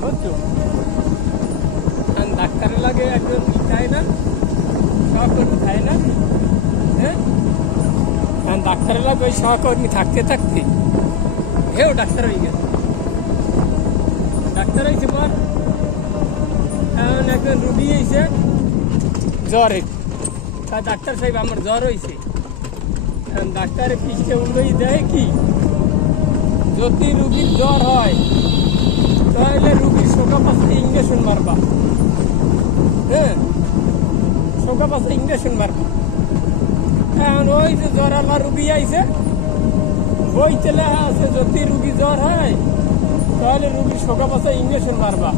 বুঝছো? ডাক্তারের লাগে একজন খায় না, সহকর্মী খায় না। হ্যাঁ, ডাক্তারের লাগে ওই সহকর্মী থাকতে থাকতে হেও ডাক্তার হয়ে গেছে। ডাক্তার হয়েছে পর এখন একজন রুগী হয়েছে জ্বরে, ডাক্তার সাহেব আমার জ্বর হয়েছে। ডাক্তারের পৃষ্ঠে উল্লেই দেয় কি, যদি রুগীর জ্বর হয় তাহলে রুগীর শোকা পাশে ইঞ্জেকশন মারবা। হ্যাঁ, শোকা পাশে ইঞ্জেকশন মারবা। এখন ওই যে জ্বর আলা রুগী আইছে, ওই তেলে আছে যদি রুগী জ্বর হয় তাহলে রুগীর শোকা পাশে ইঞ্জেকশন মারবা।